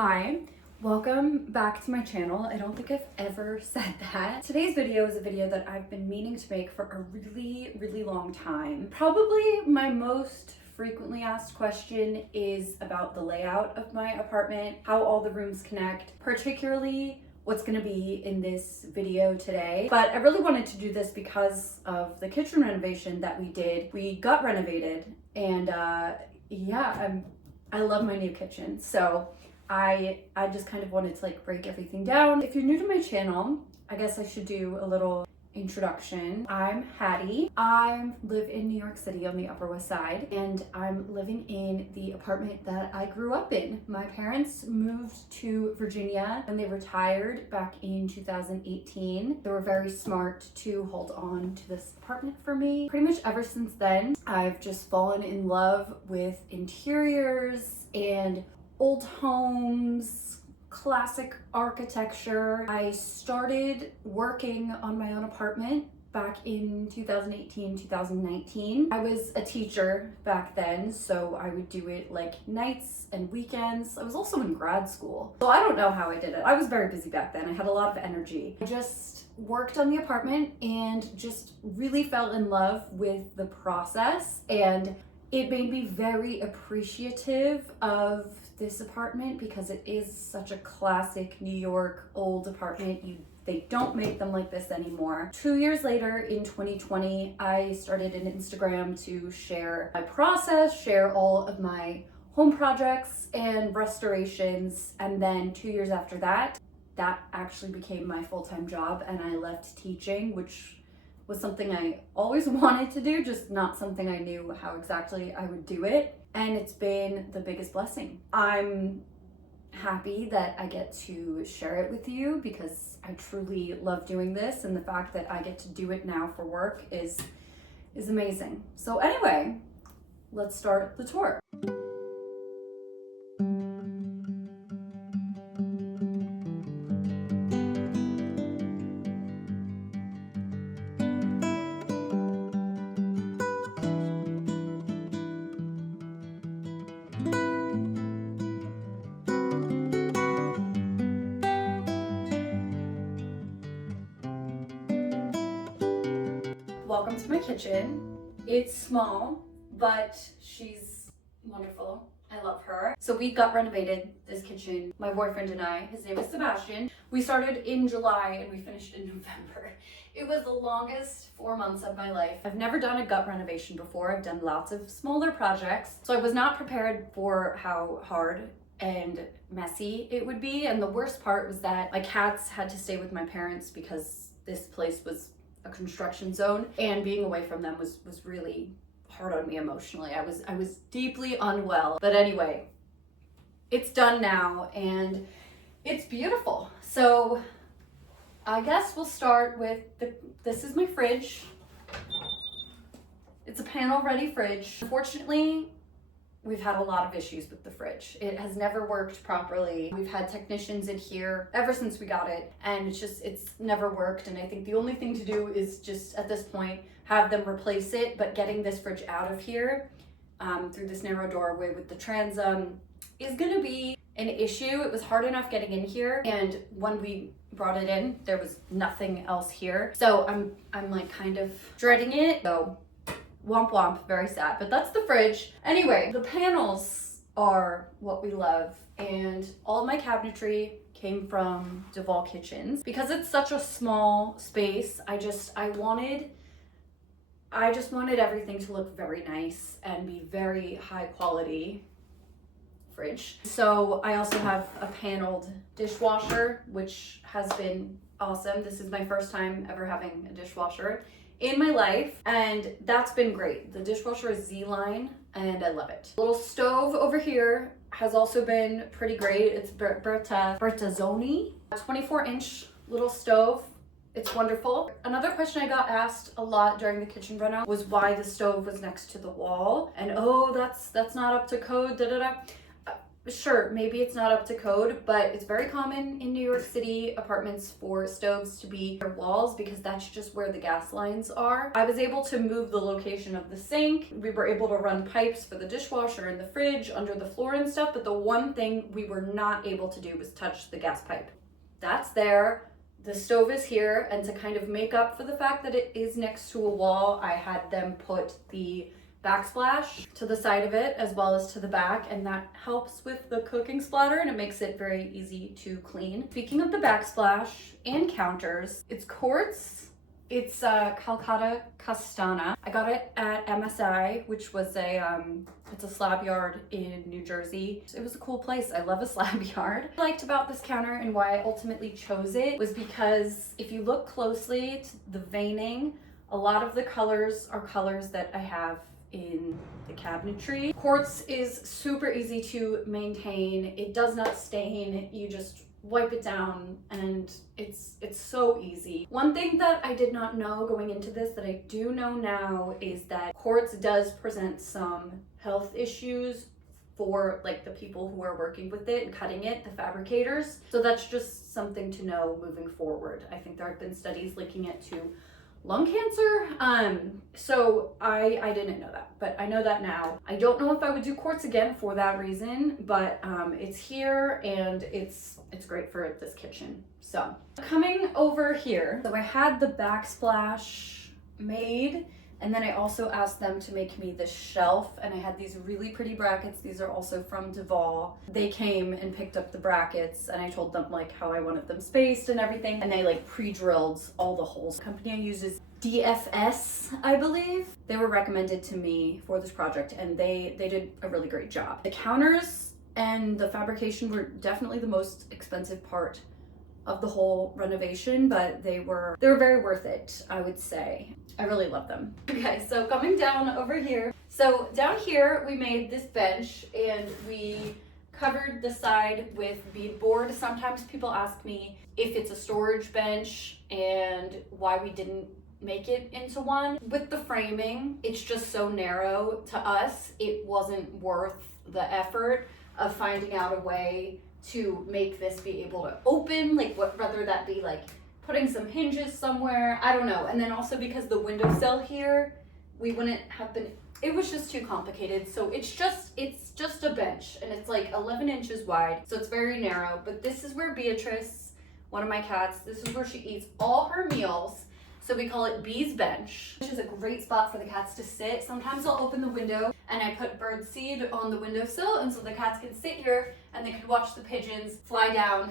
Hi, welcome back to my channel. I don't think I've ever said that. Today's video is a video that I've been meaning to make for a really long time. Probably my most frequently asked question is about the layout of my apartment, how all the rooms connect, particularly what's going to be in this video today. But I really wanted to do this because of the kitchen renovation that we did. We got renovated and yeah, I love my new kitchen. So I just kind of wanted to like break everything down. If you're new to my channel, I guess I should do a little introduction. I'm Hattie. I live in New York City on the Upper West Side, and I'm living in the apartment that I grew up in. My parents moved to Virginia when they retired back in 2018. They were very smart to hold on to this apartment for me. Pretty much ever since then, I've just fallen in love with interiors and old homes, classic architecture. I started working on my own apartment back in 2018, 2019. I was a teacher back then, so I would do it like nights and weekends. I was also in grad school, so I don't know how I did it. I was very busy back then. I had a lot of energy. I just worked on the apartment and just really fell in love with the process, and it made me very appreciative of this apartment because it is such a classic New York old apartment. They don't make them like this anymore. 2 years later, in 2020, I started an Instagram to share my process, share all of my home projects and restorations. And then 2 years after that, that actually became my full-time job, and I left teaching, which was something I always wanted to do, just not something I knew how exactly I would do it. And it's been the biggest blessing. I'm happy that I get to share it with you because I truly love doing this, and the fact that I get to do it now for work is amazing. So anyway, let's start the tour. Welcome to my kitchen. It's small, but she's wonderful. I love her. So we got renovated this kitchen, my boyfriend and I. His name is Sebastian. We started in July and we finished in November. It was the longest 4 months of my life. I've never done a gut renovation before. I've done lots of smaller projects, so I was not prepared for how hard and messy it would be. And the worst part was that my cats had to stay with my parents because this place was a construction zone, and being away from them was really hard on me emotionally. I was deeply unwell. But anyway, it's done now and it's beautiful. So I guess we'll start with this is my fridge. It's a panel ready fridge. Unfortunately, we've had a lot of issues with the fridge. It has never worked properly. We've had technicians in here ever since we got it, and it's never worked. And I think the only thing to do is just at this point have them replace it. But getting this fridge out of here through this narrow doorway with the transom is gonna be an issue. It was hard enough getting in here, and when we brought it in, there was nothing else here. So I'm like kind of dreading it. So womp womp, very sad, but that's the fridge. Anyway, the panels are what we love, and all of my cabinetry came from Duval Kitchens. Because it's such a small space, I just wanted everything to look very nice and be very high quality fridge. So I also have a paneled dishwasher, which has been awesome. This is my first time ever having a dishwasher in my life, and that's been great. The dishwasher is Z-Line and I love it. Little stove over here has also been pretty great. It's Bertazzoni, a 24-inch little stove. It's wonderful. Another question I got asked a lot during the kitchen reno was why the stove was next to the wall, and oh, that's not up to code, da da da. Sure, maybe it's not up to code, but it's very common in New York City apartments for stoves to be near walls because that's just where the gas lines are. I was able to move the location of the sink. We were able to run pipes for the dishwasher and the fridge under the floor and stuff, but the one thing we were not able to do was touch the gas pipe. That's there. The stove is here, and to kind of make up for the fact that it is next to a wall, I had them put the backsplash to the side of it as well as to the back, and that helps with the cooking splatter and it makes it very easy to clean. Speaking of the backsplash and counters, it's quartz. It's Calcutta Castana. I got it at MSI, which was it's a slab yard in New Jersey. It was a cool place. I love a slab yard. What I liked about this counter and why I ultimately chose it was because if you look closely to the veining, a lot of the colors are colors that I have in the cabinetry. Quartz is super easy to maintain. It does not stain. You just wipe it down and it's so easy. One thing that I did not know going into this that I do know now is that quartz does present some health issues for like the people who are working with it and cutting it, the fabricators. So that's just something to know moving forward. I think there have been studies linking it to lung cancer. So I didn't know that, but I know that now. I don't know if I would do quartz again for that reason, but it's here and it's great for this kitchen. So coming over here, so I had the backsplash made, and then I also asked them to make me this shelf, and I had these really pretty brackets. These are also from Duval. They came and picked up the brackets, and I told them like how I wanted them spaced and everything, and they like pre-drilled all the holes. The company I use is DFS, I believe. They were recommended to me for this project, and they did a really great job. The counters and the fabrication were definitely the most expensive part of the whole renovation, but they were very worth it, I would say. I really love them. Okay, so coming down over here. So down here we made this bench and we covered the side with beadboard. Sometimes people ask me if it's a storage bench and why we didn't make it into one. With the framing, it's just so narrow. To us, it wasn't worth the effort of finding out a way to make this be able to open, like whether that be like putting some hinges somewhere, I don't know. And then also because the windowsill here, we wouldn't have been, it was just too complicated. So it's just a bench and it's like 11 inches wide. So it's very narrow, but this is where Beatrice, one of my cats, this is where she eats all her meals. So we call it Bee's Bench, which is a great spot for the cats to sit. Sometimes I'll open the window and I put bird seed on the windowsill, and so the cats can sit here and they can watch the pigeons fly down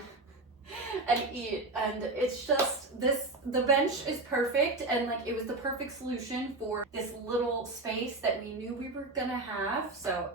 and eat. And it's just the bench is perfect, and like it was the perfect solution for this little space that we knew we were gonna have. So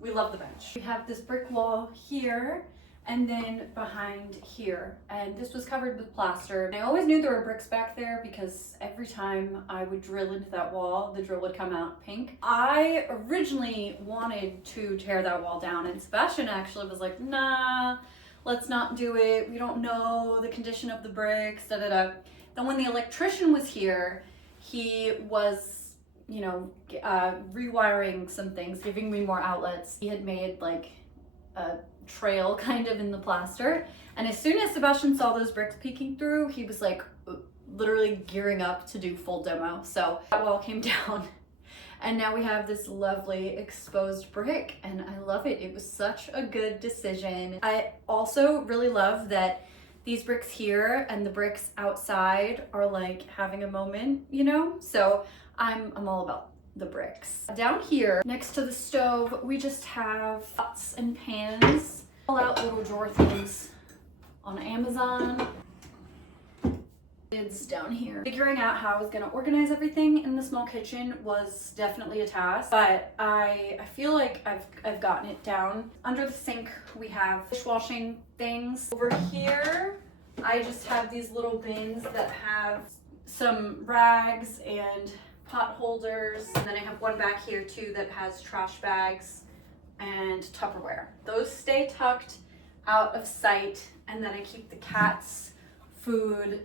we love the bench. We have this brick wall here and then behind here, and this was covered with plaster. And I always knew there were bricks back there because every time I would drill into that wall, the drill would come out pink. I originally wanted to tear that wall down, and Sebastian actually was like, nah, let's not do it. We don't know the condition of the bricks, da da da. Then when the electrician was here, he was, rewiring some things, giving me more outlets. He had made like a trail kind of in the plaster, and as soon as Sebastian saw those bricks peeking through, he was like literally gearing up to do full demo. So that wall came down and now we have this lovely exposed brick, and I love it. It was such a good decision. I also really love that these bricks here and the bricks outside are like having a moment, so I'm all about the bricks. Down here next to the stove, we just have pots and pans, all out little drawer things on Amazon. Lids down here. Figuring out how I was gonna organize everything in the small kitchen was definitely a task, but I feel like I've gotten it down. Under the sink we have dishwashing things. Over here I just have these little bins that have some rags and pot holders, and then I have one back here too that has trash bags and Tupperware. Those stay tucked out of sight, and then I keep the cats' food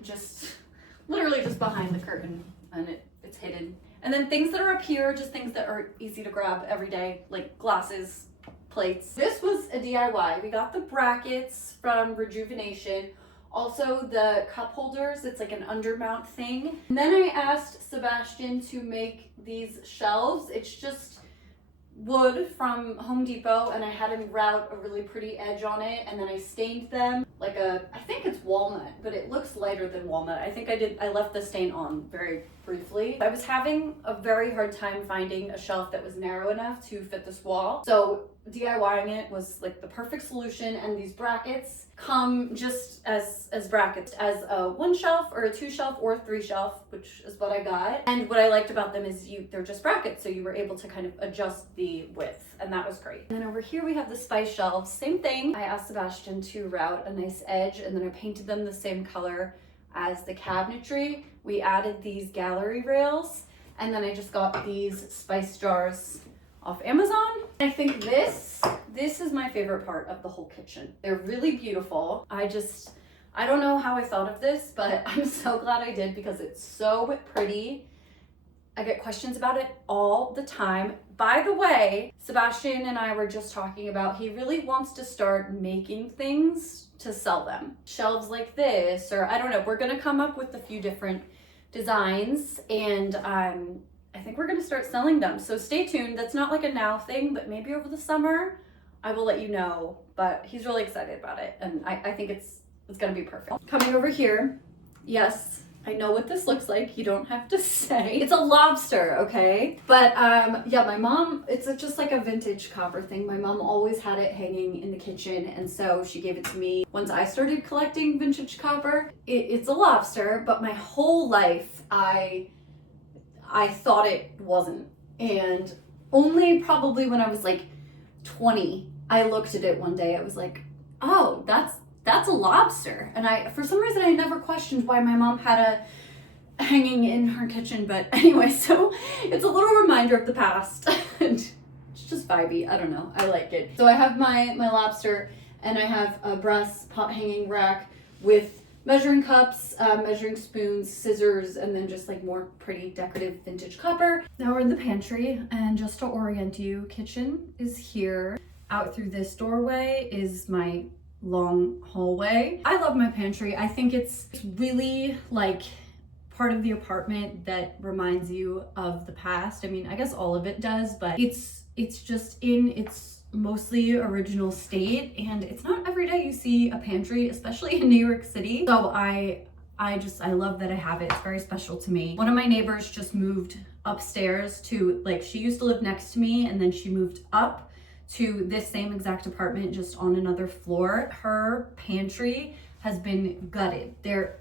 literally just behind the curtain, and it's hidden. And then things that are up here, just things that are easy to grab every day, like glasses, plates. This was a DIY. We got the brackets from Rejuvenation. Also the cup holders, it's like an undermount thing. And then I asked Sebastian to make these shelves. It's just wood from Home Depot, and I had him route a really pretty edge on it, and then I stained them like I think it's walnut, but it looks lighter than walnut. I left the stain on very briefly. I was having a very hard time finding a shelf that was narrow enough to fit this wall, so DIYing it was like the perfect solution. And these brackets come just as brackets, as a 1 shelf or a 2 shelf or a 3 shelf, which is what I got. And what I liked about them is they're just brackets, so you were able to kind of adjust the width, and that was great. And then over here we have the spice shelves. Same thing. I asked Sebastian to route a nice edge, and then I painted them the same color as the cabinetry. We added these gallery rails, and then I just got these spice jars off Amazon. I think this is my favorite part of the whole kitchen. They're really beautiful. I don't know how I thought of this, but I'm so glad I did because it's so pretty. I get questions about it all the time. By the way, Sebastian and I were just talking about he really wants to start making things to sell them. Shelves like this, or I don't know, we're gonna come up with a few different designs, and I think we're gonna start selling them. So stay tuned. That's not like a now thing, but maybe over the summer, I will let you know. But he's really excited about it, and I think it's gonna be perfect. Coming over here, yes, I know what this looks like. You don't have to say. It's a lobster, okay? But yeah, my mom, it's just like a vintage copper thing. My mom always had it hanging in the kitchen, and so she gave it to me once I started collecting vintage copper. It's a lobster, but my whole life, I thought it wasn't. And only probably when I was like 20, I looked at it one day. I was like, oh, that's a lobster. And for some reason, I never questioned why my mom had a hanging in her kitchen. But anyway, so it's a little reminder of the past. And it's just vibey. I don't know. I like it. So I have my lobster, and I have a brass pot hanging rack with measuring cups, measuring spoons, scissors, and then just like more pretty decorative vintage copper. Now we're in the pantry, and just to orient you, kitchen is here. Out through this doorway is my long hallway. I love my pantry. I think it's really like part of the apartment that reminds you of the past. I mean, I guess all of it does, but it's just in its mostly original state, and it's not every day you see a pantry, especially in New York City. So I love that I have it. It's very special to me. One of my neighbors just moved upstairs to, like, she used to live next to me, and then she moved up to this same exact apartment just on another floor. Her pantry has been gutted.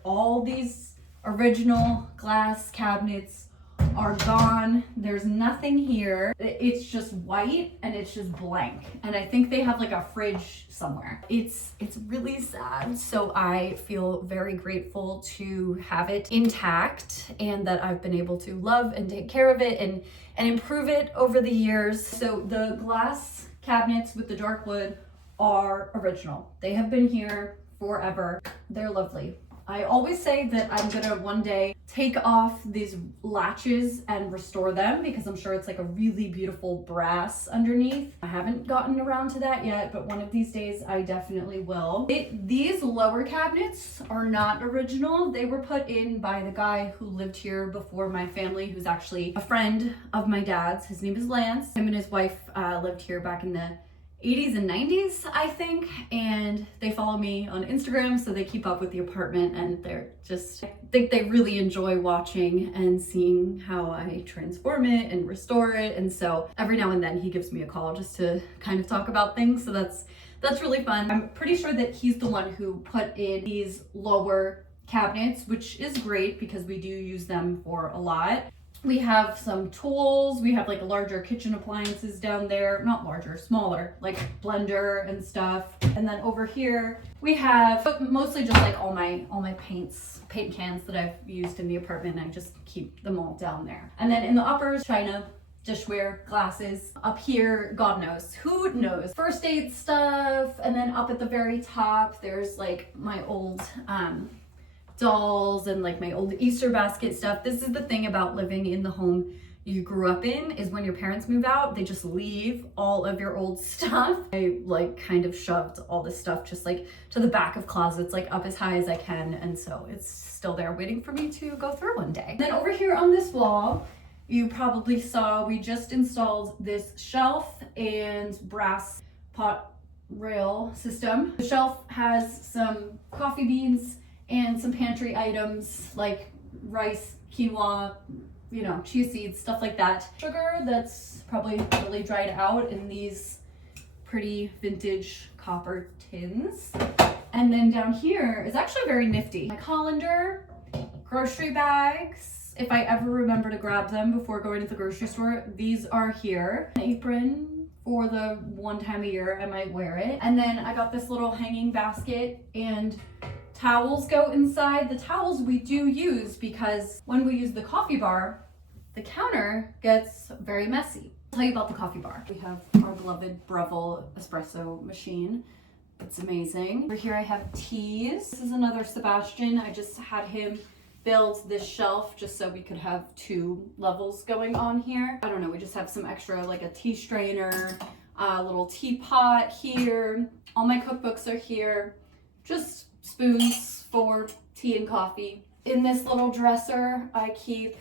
All these original glass cabinets are gone. There's nothing here. It's just white, and it's just blank. And I think they have like a fridge somewhere. It's really sad. So I feel very grateful to have it intact, and that I've been able to love and take care of it and improve it over the years. So the glass cabinets with the dark wood are original. They have been here forever. They're lovely. I always say that I'm gonna one day take off these latches and restore them, because I'm sure it's like a really beautiful brass underneath. I haven't gotten around to that yet, but one of these days I definitely will. These lower cabinets are not original. They were put in by the guy who lived here before my family, who's actually a friend of my dad's. His name is Lance. Him and his wife lived here back in the 80s and 90s, I think, and they follow me on Instagram, so they keep up with the apartment, and I think they really enjoy watching and seeing how I transform it and restore it. And so every now and then he gives me a call just to kind of talk about things, so that's really fun. I'm pretty sure that he's the one who put in these lower cabinets, which is great because we do use them for a lot. We have some tools. We have like larger kitchen appliances down there. Not larger, smaller, like blender and stuff. And then over here we have mostly just like all my paint cans that I've used in the apartment. I just keep them all down there. And then in the uppers, china, dishware, glasses. Up here, God knows, who knows? First aid stuff. And then up at the very top, there's like my old dolls and like my old Easter basket stuff. This is the thing about living in the Home you grew up in is when your parents move out, they just leave all of your old stuff. I like kind of shoved all this stuff just like to the back of closets, like up as high as I can. And so it's still there waiting for me to go through one day. Then over here on this wall, you probably saw we just installed this shelf and brass pot rail system. The shelf has some coffee beans and some pantry items like rice, quinoa, you know, chia seeds, stuff like that. Sugar that's probably really dried out in these pretty vintage copper tins. And then down here is actually very nifty. My colander, grocery bags, if I ever remember to grab them before going to the grocery store, these are here. An apron for the one time a year I might wear it. And then I got this little hanging basket and towels go inside. The towels we do use because when we use the coffee bar, the counter gets very messy. I'll tell you about the coffee bar. We have our beloved Breville espresso machine. It's amazing. Over here I have teas. This is another Sebastian. I just had him build this shelf just so we could have two levels going on here. I don't know, we just have some extra, like a tea strainer, a little teapot here. All my cookbooks are here. Just spoons for tea and coffee. In this little dresser, I keep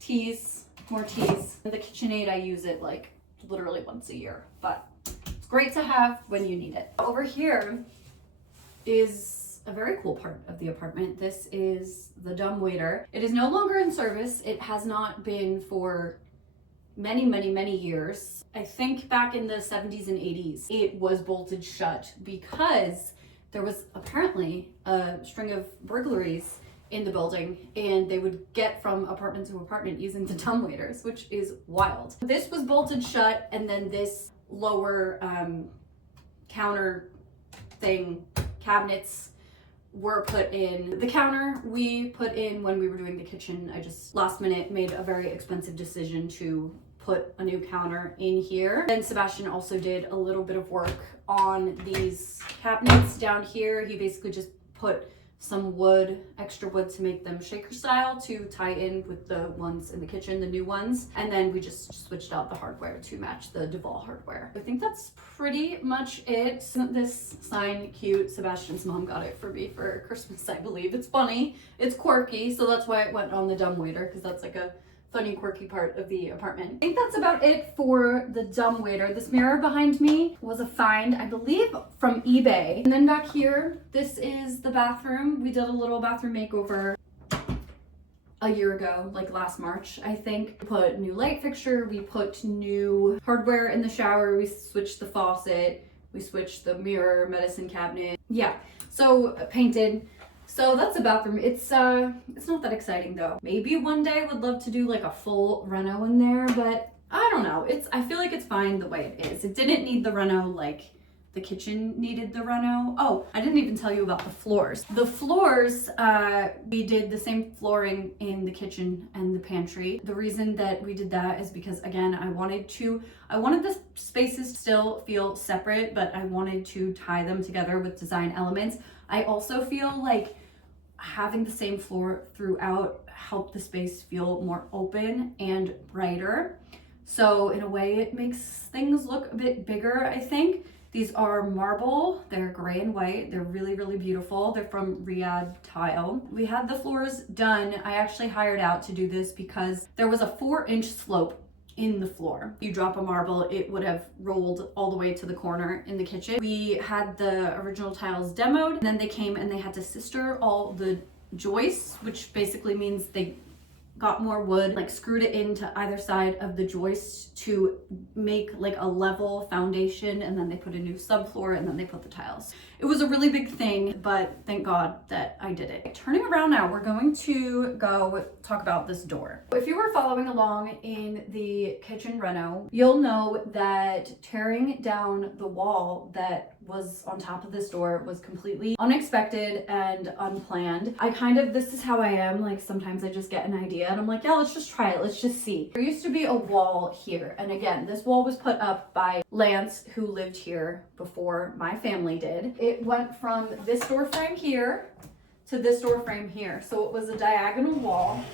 teas, more teas. In the KitchenAid, I use it like literally once a year, but it's great to have when you need it. Over here is a very cool part of the apartment. This is the dumbwaiter. It is no longer in service. It has not been for many years. I think back in the 70s and 80s, it was bolted shut because there was apparently a string of burglaries in the building and they would get from apartment to apartment using the dumbwaiters, which is wild. This was bolted shut, and then this lower counter thing, cabinets, were put in. The counter we put in when we were doing the kitchen. I just last minute made a very expensive decision to put a new counter in here. And Sebastian also did a little bit of work on these cabinets down here. He basically just put some wood, extra wood to make them shaker style to tie in with the ones in the kitchen, the new ones. And then we just switched out the hardware to match the Duval hardware. I think that's pretty much it. Isn't this sign cute? Sebastian's mom got it for me for Christmas, I believe. It's funny, it's quirky, so that's why it went on the dumbwaiter, because that's like a funny, quirky part of the apartment. I think that's about it for the dumbwaiter. This mirror behind me was a find, I believe, from eBay. And then back here, this is the bathroom. We did a little bathroom makeover a year ago, like last March, I think. We put new light fixture, we put new hardware in the shower, we switched the faucet, we switched the mirror, medicine cabinet. Yeah, so painted. So that's the bathroom. It's not that exciting though. Maybe one day would love to do like a full reno in there, but I don't know. I feel like it's fine the way it is. It didn't need the reno like the kitchen needed the reno. Oh, I didn't even tell you about the floors. The floors, we did the same flooring in the kitchen and the pantry. The reason that we did that is because, again, I wanted the spaces to still feel separate, but I wanted to tie them together with design elements. I also feel like having the same floor throughout helped the space feel more open and brighter. So in a way, it makes things look a bit bigger, I think. These are marble, they're gray and white, they're really beautiful. They're from Riyadh Tile. We had the floors done. I actually hired out to do this because there was a 4-inch slope in the floor. If you drop a marble, it would have rolled all the way to the corner in the kitchen. We had the original tiles demoed, and then they came and they had to sister all the joists, which basically means they got more wood, like screwed it into either side of the joist to make like a level foundation, and then they put a new subfloor, and then they put the tiles. It was a really big thing, but thank God that I did it. Turning around now, we're going to go talk about this door. If you were following along in the kitchen reno, you'll know that tearing down the wall that was on top of this door was completely unexpected and unplanned. This is how I am, like sometimes I just get an idea and I'm like, yeah, let's just try it, let's just see. There used to be a wall here, and again, this wall was put up by Lance, who lived here before my family did. It went from this door frame here to this door frame here, so it was a diagonal wall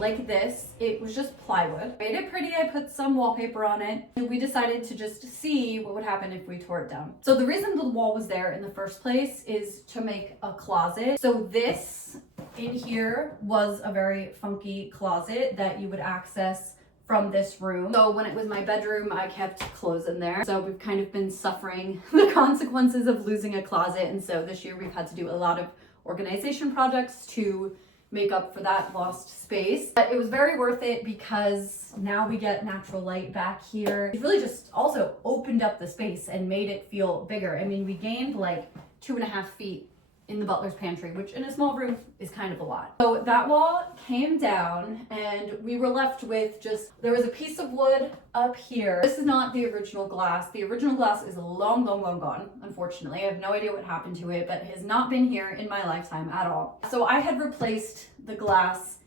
like this. It was just plywood. Made it pretty, I put some wallpaper on it. And we decided to just see what would happen if we tore it down. So the reason the wall was there in the first place is to make a closet. So this in here was a very funky closet that you would access from this room. So when it was my bedroom, I kept clothes in there. So we've kind of been suffering the consequences of losing a closet. And so this year we've had to do a lot of organization projects to make up for that lost space. But it was very worth it because now we get natural light back here. It really just also opened up the space and made it feel bigger. I mean, we gained like 2.5 feet in the Butler's pantry, which in a small room is kind of a lot. So that wall came down and we were left with just, there was a piece of wood up here. This is not the original glass. The original glass is long gone, unfortunately. I have no idea what happened to it, but it has not been here in my lifetime at all. So I had replaced the glass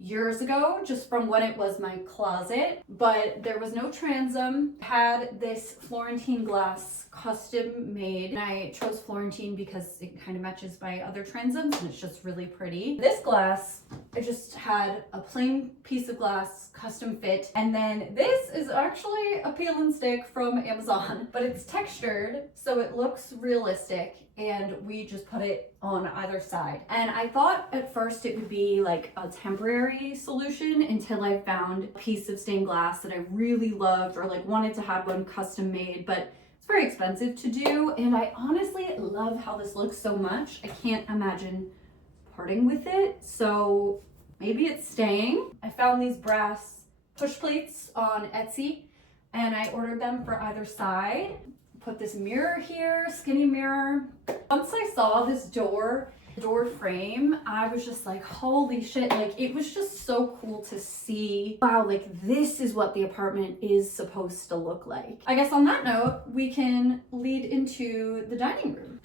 years ago, just from when it was my closet, but there was no transom. Had this Florentine glass custom made, and I chose Florentine because it kind of matches my other transoms and it's just really pretty. This glass, I just had a plain piece of glass custom fit, and then this is actually a peel and stick from Amazon, but it's textured so it looks realistic, and we just put it on either side. And I thought at first it would be like a temporary solution until I found a piece of stained glass that I really loved or like wanted to have one custom made, but it's very expensive to do. And I honestly love how this looks so much. I can't imagine parting with it. So maybe it's staying. I found these brass push plates on Etsy and I ordered them for either side. Put this mirror here, skinny mirror. Once I saw this door frame, I was just like, holy shit, like it was just so cool to see. Wow, like this is what the apartment is supposed to look like. I guess on that note, we can lead into the dining room.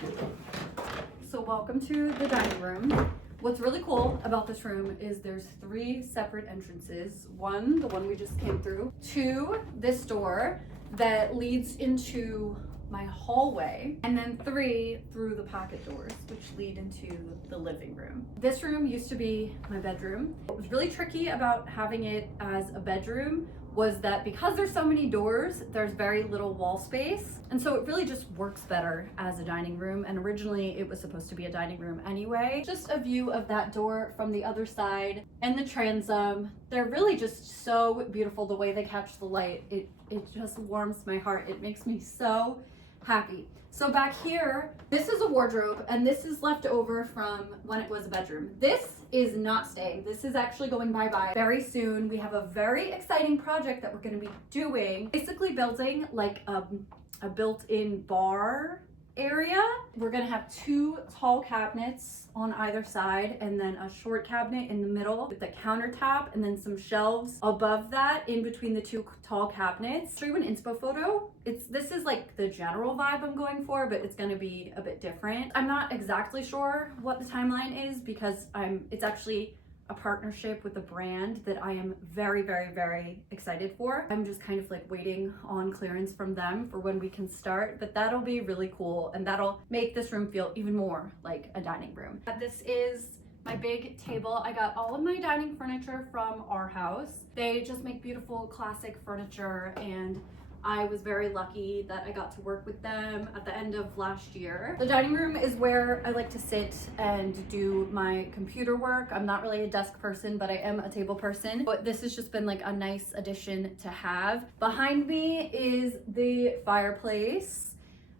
So welcome to the dining room. What's really cool about this room is there's 3 separate entrances. One, the one we just came through. 2, this door that leads into my hallway, and then 3 through the pocket doors, which lead into the living room. This room used to be my bedroom. What was really tricky about having it as a bedroom was that because there's so many doors, there's very little wall space. And so it really just works better as a dining room. And originally it was supposed to be a dining room anyway. Just a view of that door from the other side and the transom. They're really just so beautiful the way they catch the light. It just warms my heart. It makes me so happy. So back here, this is a wardrobe and this is left over from when it was a bedroom. This is not staying. This is actually going bye-bye very soon. We have a very exciting project that we're going to be doing, basically building like a built-in bar area. We're gonna have 2 tall cabinets on either side and then a short cabinet in the middle with the countertop and then some shelves above that in between the 2 tall cabinets. I'll show you an inspo photo. This is like the general vibe I'm going for, but it's gonna be a bit different. I'm not exactly sure what the timeline is because it's actually a partnership with a brand that I am very, very, very excited for. I'm just kind of like waiting on clearance from them for when we can start, but that'll be really cool and that'll make this room feel even more like a dining room. This is my big table. I got all of my dining furniture from our house. They just make beautiful classic furniture and I was very lucky that I got to work with them at the end of last year. The dining room is where I like to sit and do my computer work. I'm not really a desk person, but I am a table person. But this has just been like a nice addition to have. Behind me is the fireplace.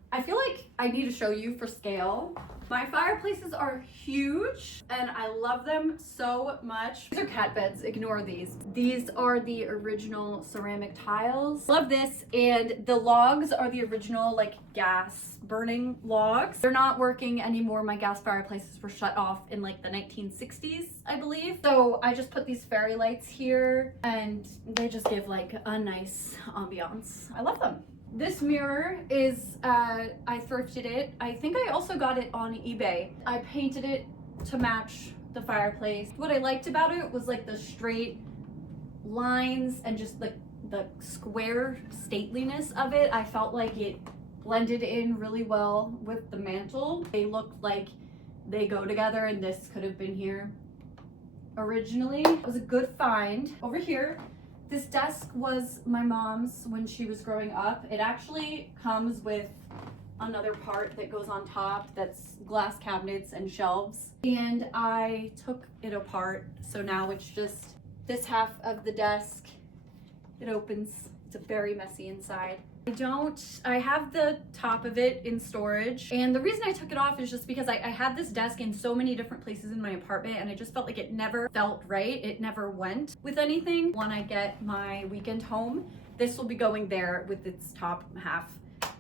I feel like I need to show you for scale. My fireplaces are huge and I love them so much. These are cat beds, ignore these. These are the original ceramic tiles. Love this, and the logs are the original like gas burning logs. They're not working anymore. My gas fireplaces were shut off in like the 1960s, I believe. So I just put these fairy lights here and they just give like a nice ambiance. I love them. This mirror is, I thrifted it. I think I also got it on eBay. I painted it to match the fireplace. What I liked about it was like the straight lines and just the square stateliness of it. I felt like it blended in really well with the mantle. They looked like they go together and this could have been here originally. It was a good find. Over here, this desk was my mom's when she was growing up. It actually comes with another part that goes on top that's glass cabinets and shelves. And I took it apart, so now it's just this half of the desk. It opens. It's very messy inside. I have the top of it in storage, and the reason I took it off is just because I had this desk in so many different places in my apartment, and I just felt like it never felt right. It never went with anything. When I get my weekend home, this will be going there with its top half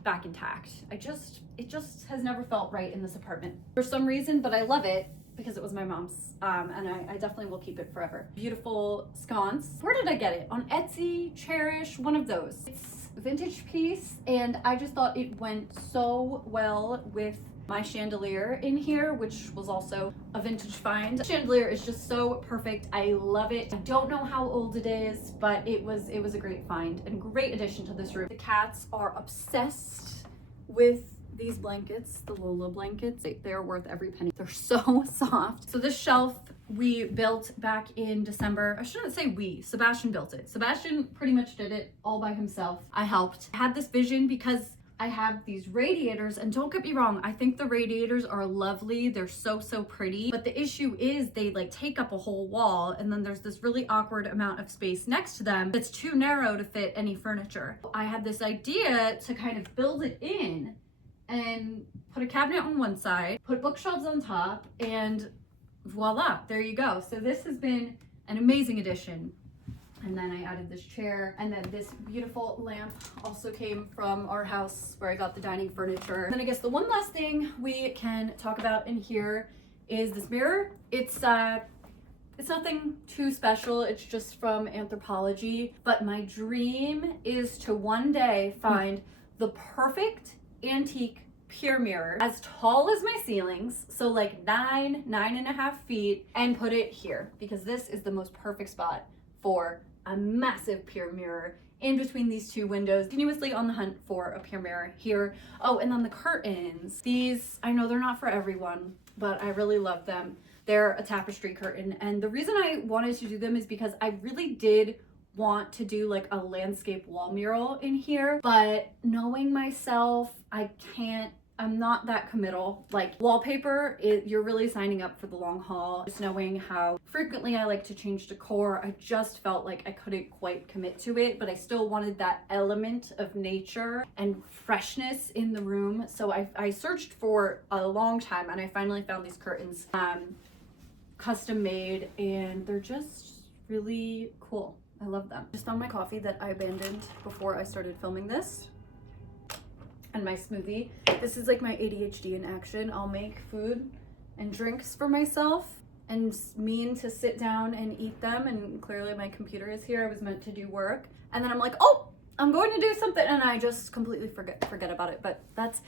back intact. It just has never felt right in this apartment for some reason, but I love it because it was my mom's, and I definitely will keep it forever. Beautiful sconce. Where did I get it? On Etsy, Cherish, one of those. It's a vintage piece, and I just thought it went so well with my chandelier in here, which was also a vintage find. The chandelier is just so perfect. I love it. I don't know how old it is, but it was a great find and great addition to this room. The cats are obsessed with these blankets, the Lola blankets. They're worth every penny. They're so soft. So this shelf we built back in December. I shouldn't say we, Sebastian built it. Sebastian pretty much did it all by himself. I helped. I had this vision because I have these radiators, and don't get me wrong, I think the radiators are lovely. They're so pretty, but the issue is they like take up a whole wall, and then there's this really awkward amount of space next to them that's too narrow to fit any furniture. I had this idea to kind of build it in and put a cabinet on one side, put bookshelves on top, and voila, there you go. So this has been an amazing addition. And then I added this chair, and then this beautiful lamp also came from our house where I got the dining furniture. And then I guess the one last thing we can talk about in here is this mirror. It's nothing too special. It's just from Anthropologie, but my dream is to one day find the perfect antique pure mirror as tall as my ceilings, so like 9.5 feet, and put it here, because this is the most perfect spot for a massive pure mirror in between these two windows. Continuously on the hunt for a pure mirror here. Oh, and then the curtains. These, I know they're not for everyone, but I really love them. They're a tapestry curtain, and the reason I wanted to do them is because I really did want to do like a landscape wall mural in here, but knowing myself, I'm not that committal. Like wallpaper, you're really signing up for the long haul. Just knowing how frequently I like to change decor, I just felt like I couldn't quite commit to it, but I still wanted that element of nature and freshness in the room. So I searched for a long time, and I finally found these curtains, custom made, and they're just really cool. I love them. Just found my coffee that I abandoned before I started filming this, and my smoothie. This is like my ADHD in action. I'll make food and drinks for myself and mean to sit down and eat them, and clearly my computer is here. I was meant to do work, and then I'm like, oh, I'm going to do something, and I just completely forget about it. But that's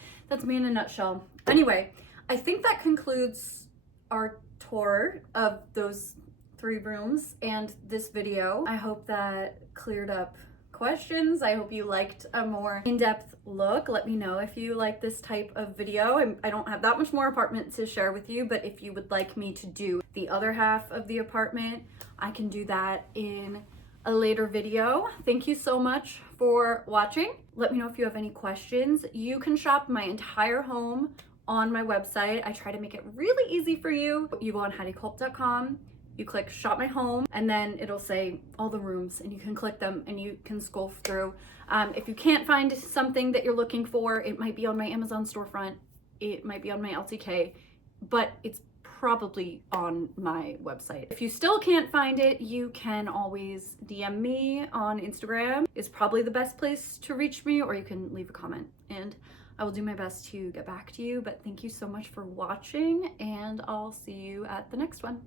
me in a nutshell. Anyway, I think that concludes our tour of those 3 rooms and this video. I hope that cleared up questions. I hope you liked a more in-depth look. Let me know if you like this type of video. I don't have that much more apartment to share with you, but if you would like me to do the other half of the apartment, I can do that in a later video. Thank you so much for watching. Let me know if you have any questions. You can shop my entire home on my website. I try to make it really easy for you. You go on HeidiKulp.com, you click shop my home, and then it'll say all the rooms, and you can click them and you can scroll through. If you can't find something that you're looking for, it might be on my Amazon storefront, it might be on my LTK, but it's probably on my website. If you still can't find it, you can always DM me on Instagram. It's probably the best place to reach me, or you can leave a comment, and I will do my best to get back to you. But thank you so much for watching, and I'll see you at the next one.